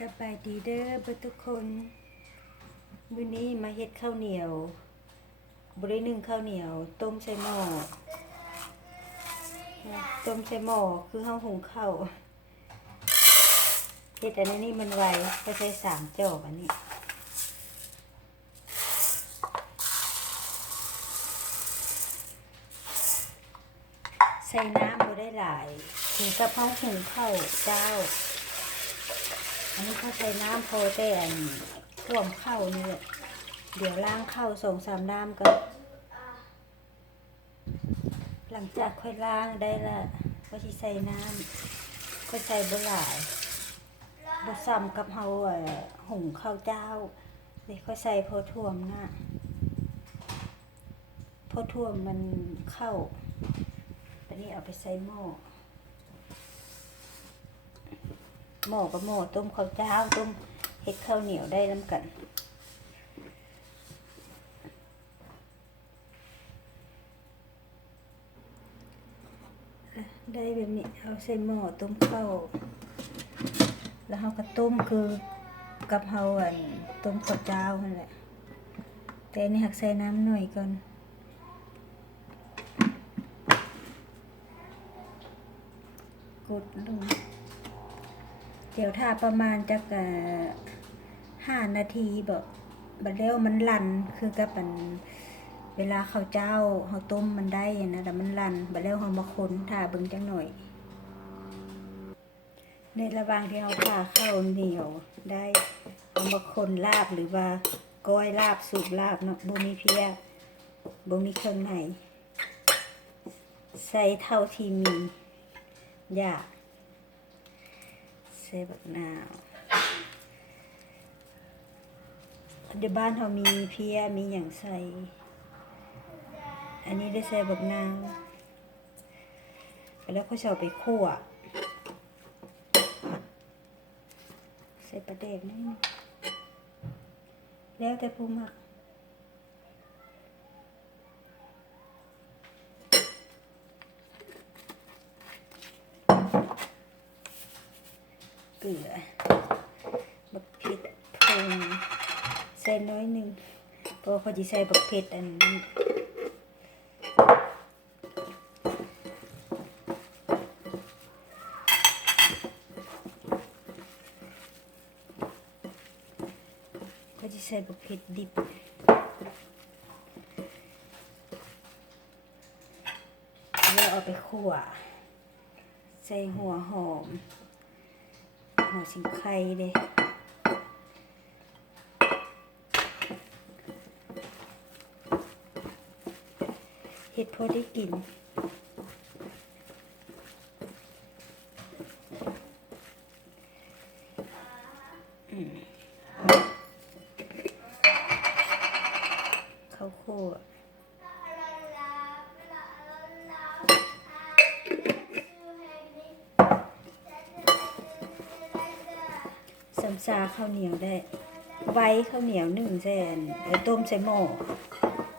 สบายดีเด้อเบทุกคนมื้อนี้มาเฮ็ดข้าวเหนียวบ่ได้นึ่งข้าวเหนียว ต้มใส่หม้อต้มใส่หม้อคือเฮาหุงข้าวเฮ็ดอันนี้มันไวก็ใช้สามจอกอันนี้ใส่น้ำบ่ได้หลาย ถึงกับเฮาหุงข้าวเจ้า อันนี้เขาใช้น้ำโพแต่นท่วมเข้านี่เดี๋ยวล้างเข้าสองสามน้ำก็หลังจากค่อยล้างได้ละก็ที่ใส่น้ำก็ใส่บ่หลายบ่ซ้ำกับเฮาเอ่อหุงข้าวเจ้าเดี๋ยวค่อยใส่โพท่วมนะโพท่วมมันเข้าอันนี้เอาไปใส่หม้อ หม้อกับหม้อต้มข้าวเจ้าต้มเห็ดข้าวเหนียวได้น้ำกันได้แบบนี้เอาใส่หม้อต้มข้าวแล้วเราก็ต้มคือกับเฮาอันต้มข้าวเจ้านั่นแหละแต่อันนี่หักใส่น้ำหน่อยก่อนกดลง เดี๋ยวถ้าประมาณจะกะห้านาทีบอกบัดแล้วมันลันคือกับมันเวลาข้าวเจ้าเขาต้มมันได้นะแต่มันลันบัดแล้วเขามาคนถ้าเบิ่งจังหน่อย ในระหว่างที่เราผ่าข้าวเหนียวได้เอามาคนลาบหรือว่าก้อยลาบสูบลาบเนาะบ่มีเพียบ่มีเครื่องในใส่เท่าที่มีอย่า ใส่บักนาวเดี๋ยวบ้านเขามีเพียมีอย่างใส่ อันนี้ได้ใส่บักนาวแล้วก็จะเอาไปคั่ว ใส่ปลาเด็กนี่แล้วแต่ผู้มัก เกลือบักเผ็ดพงใส่น้อยหนึ่งเพราะว่าเขาจะใส่บักเผ็ดอันนี้เขาจะใส่บักเผ็ดดิบแล้วเอาไปคั่วใส่หัวหอม หัวสิงไข่เด้เห็ดพอได้กินข้าวโพด สัมซาข้าวเหนียวได้ ไว้ข้าวเหนียวหนึ่งเส้นแล้วต้มใส่หม้อ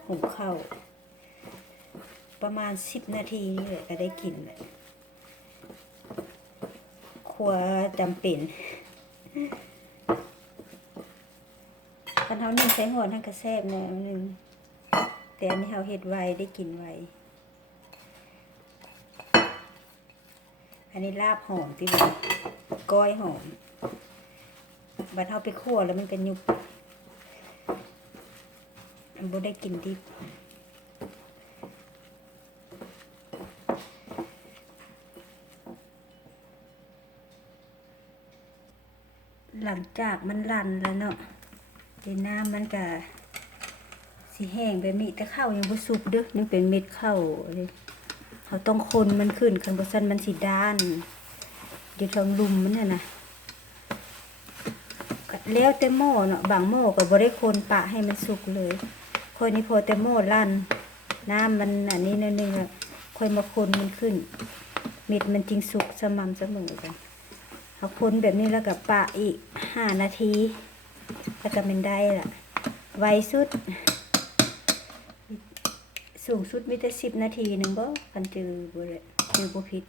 หุงข้าวประมาณสิบนาทีนี่แหละก็ได้กินเลยครัวจำเป็นคันเท้าหนึ่งใส่หัวทั้งกระแซบแนวหนึ่งแต่อันนี้เขาเห็ดไวได้กินไวอันนี้ลาบหอมที่มันก้อยหอม บัดเฮาไปคั่วแล้วมันก็ยุบมันบ่ได้กินดิบหลังจากมันลันแล้วเนาะดีน้ำมันก็สิแห้งแบบนี้แต่ข้าวยังบ่สุกเด้อยังเป็นเม็ดข้าวเลยเขาต้องคนมันขึ้นคันบ่ซั่นมันสิด้านอยู่ทางลุมมันน่ะนะ แล้วแต่หม้อเนาะบางหม้อก็บ่ได้คนปะให้มันสุกเลยค่อยนี่พอแต่หม้อลั่นน้ำมันอันนี้นิดนึงอะค่อยมาคนมันขึ้นเม็ดมันจริงสุกสม่ำเสมอกันเอาคนแบบนี้แล้วก็ปะอีกห้านาทีแล้วก็เป็นได้ละไวสุด สูงสุดมีแต่สิบนาทีหนึ่งบ่กันจือบ่เลยจือบ่ผิด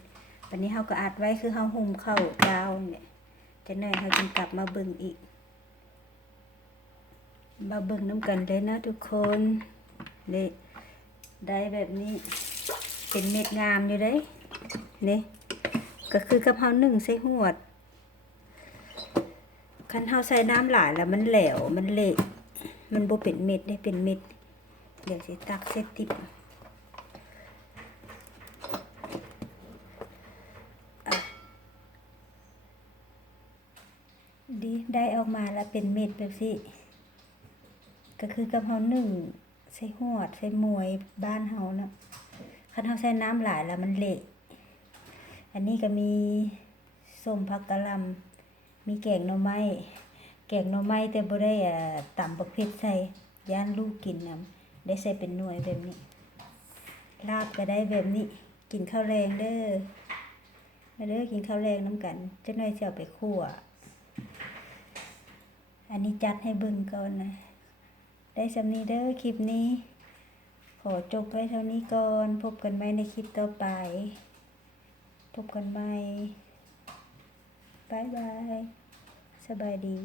วันนี้เฮาก็อัดไว้คือเฮาหุ่มเข้าวเจ้าเนี่ยจะหน่อยเขาจึงกลับมาเบิ่งอีก มาเบิ่งน้ำกันเลยนะทุกคนนี่ได้แบบนี้ เป็นเม็ดงามอยู่เด้นี่ก็คือกับเฮาหนึ่งใส่หวด คันเฮาใส่น้ำหลายแล้วมันแหลวมันเละมันบ่เป็นเม็ดได้เป็นเม็ด เดี๋ยวสิตักเสร็จติบอะดีได้ออกมาแล้วเป็นเม็ดแบบสิ ก็คือกับเฮาหนึ่งใส่หวดใส่มวยบ้านเฮานะคันเฮาใส่น้ำหลายแล้วมันเละอันนี้ก็มีส้มผักกะหล่ำมีแกงหน่อไม้แกงหน่อไม้แต่บ่ได้อ่าตำบักเผ็ดใส่ย่านลูกกินนํได้ใส่เป็นหน่วยแบบนี้ ลาบก็ได้แบบนี้ กินข้าวแรงเด้อมาเด้อกินข้าวแรงน้ำกันจักหน่อยสิเอาไปคั่วอันนี้จัดให้เบิ่งก่อนนะ ได้สำนี้เด้อคลิปนี้ ขอจบไว้เท่านี้ก่อน พบกันใหม่ในคลิปต่อไป พบกันใหม่บายบาย สบายดี